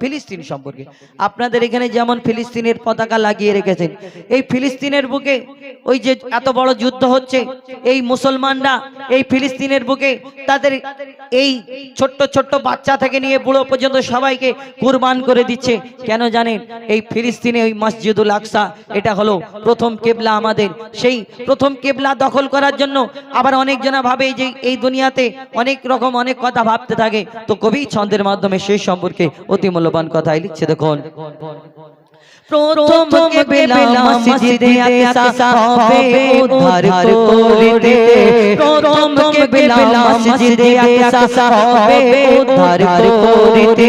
ফিলিস্তিন সম্পর্কে। আপনাদের এখানে যেমন ফিলিস্তিনের পতাকা লাগিয়ে রেখেছেন, এই ফিলিস্তিনের বুকে ওই যে এত বড় যুদ্ধ হচ্ছে, এই মুসলমানরা এই ফিলিস্তিনের বুকে তাদের এই ছোট্ট ছোট্ট বাচ্চা থেকে নিয়ে বুড়ো পর্যন্ত সবাইকে কুরবান করে দিচ্ছে। কেন জানেন? এই ফিলিস্তিনে ওই মসজিদুল আকসা, এটা হলো প্রথম কেবলা আমাদের। সেই প্রথম কেবলা দখল করার জন্য আবার অনেকজনা ভাবে যে এই দুনিয়াতে অনেক রকম অনেক কথা ভাবতে থাকে। তো কবি ছন্দের মাধ্যমে সেই সম্পর্কে অতি মূল্যবান কথাই লিখছে। দেখুন। প্রথম কেবলা মসজিদে আকসা হবে উদ্ধার করিতে প্রথম কেবলা মসজিদে আকসা হবে উদ্ধার করিতে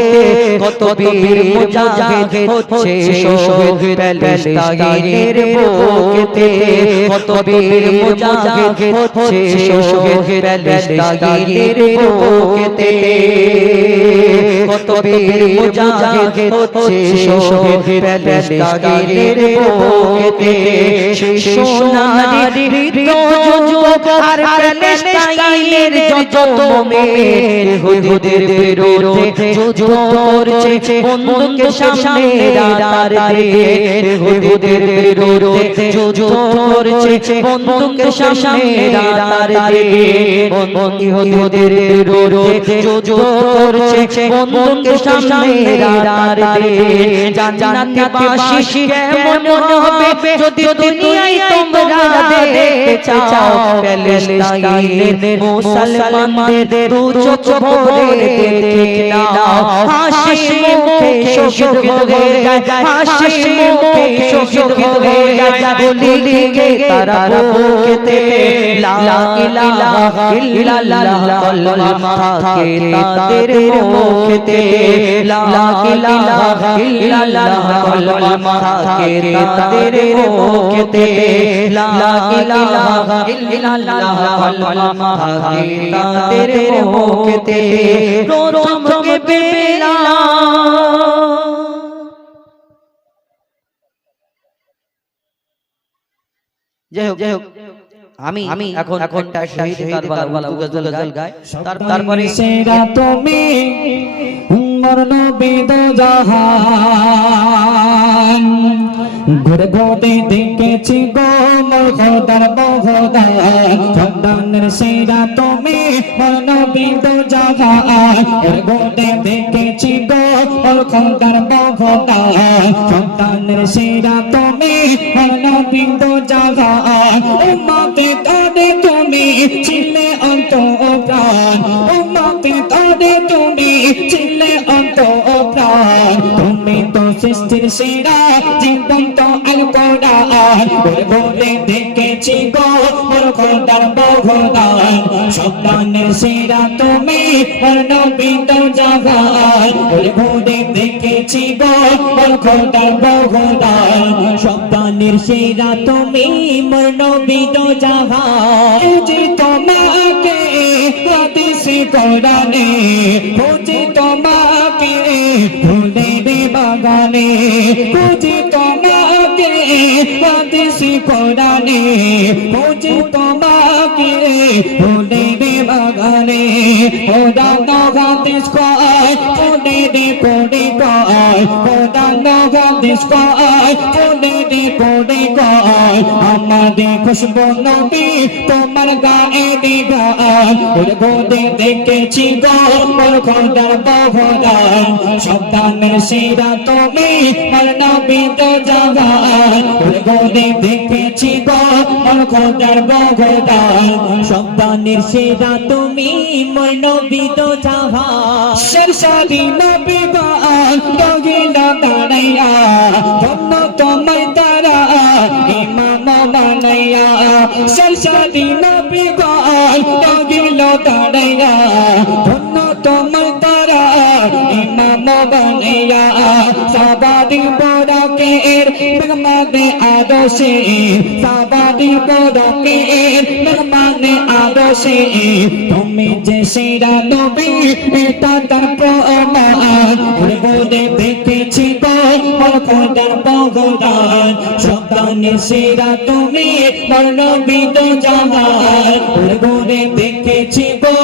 কত বীর মুজাহিদ হচ্ছে শহীদ প্যালেস্তাইনের বুকেতে। কত বীর মুজাহিদ হচ্ছে শহীদ প্যালেস্তাইনের বুকেতে। কত বীর মুজাহিদ হচ্ছে শহীদ প্যালেস্তাইনের বুকেতে সেই সোনারি যুবক আর প্যালেস্তাইনের যত মেয়ের হুদুদের বিরুদ্ধে যুদ্ধ করছে বন্দুকের সামনে দাঁড়িয়ে হুদুদের বিরুদ্ধে যুদ্ধ করছে বন্দুকের সামনে দাঁড়িয়ে বন্দী হুদুদের বিরুদ্ধে যুদ্ধ করছে বন্দুকের সামনে জান্নাতে বাসি কেমন হবে? যদি দুনিয়ায় তোমরা দেখতে চাও প্যালেস্তাইনের মুসলমানদের চোখ ভরে দেখে নাও। হাসি মুখে হয়ে যায়। হাসি মুখে হয়ে যায়। বলি লিখে তারা বুকেতে লা ইলাহা ইল্লাল্লাহ কলমা থাকে তাদের মুখেতে লা ইলাহা ইল্লাল্লাহ কলমা থাকে তাদের মুখেতে লা ইলাহা ইল্লাল্লাহ কলমা থাকে তাদের মুখেতে প্রথম বেলা যাই হোক যাই হোক আমি আমি এখন এখন শহীদ কারবালা গজল গজল তারপরে সেরা তুমি উমর নবী দো জাহান। ঘুরে দেখেছি গো মোর খোদার বহদা সন্তানের সেরা তুমি মোর নবী দো জাহান। ঘুরে দেখেছি গো মোর খোদার সন্তানের সেরা তুমি মোর নবী দো জাহান তুমি ছিলে অন্ত প্রাণ তুমি ছিলে সেরা জীবন তো আল কোরআন বলে বলে দেখেছি গো মোর খোদার বহদান সন্তানের সেরা তুমি মোর নবী তো জাগান বলে বলে দেখেছি গো মোর খোদার বহদান সন্তানের সেরা তুমি মোর নবী তো জাগান যে তোমাকে হাদিসে খুঁজি তোমাকে ফুলের বাগানে খুঁজি তোমাকে হাদিসে কোরআনে খুঁজি তোমাকে ফুলের বাগানে। ওদা নগাদিস কয় ফুলের কোড়ে কয় ওদা নগাদিস কয় কোড়ে কয় আমাদের খুশবু তোমার গায়ে গোদে দেখেছি গো মোর খোদার তুমি গোদে দেখেছি গো মোর খোদার তুমি মোর নবী তো জাগান শেরশাদি নবী গান দগিনা দাঁড়াইয়া ধন্য তোমায় তারা, ইমাম বানাইয়া সরসাদি নবী গান দগিল দাঁড়াইয়া ধন্য তোমায় তারা, ইমাম বানাইয়া সাবাদি বড়কের মেঘমানে আদর্শে সাবাদি বড়কের মেঘমানে আদর্শে তুমি যে সেরা নবী, এটা তার প্রমাণ। বলে দেখেছি মোর খোদার বগদান সন্তানের সেরা তুমি নবী তো জাহান। বলে দেখেছি গো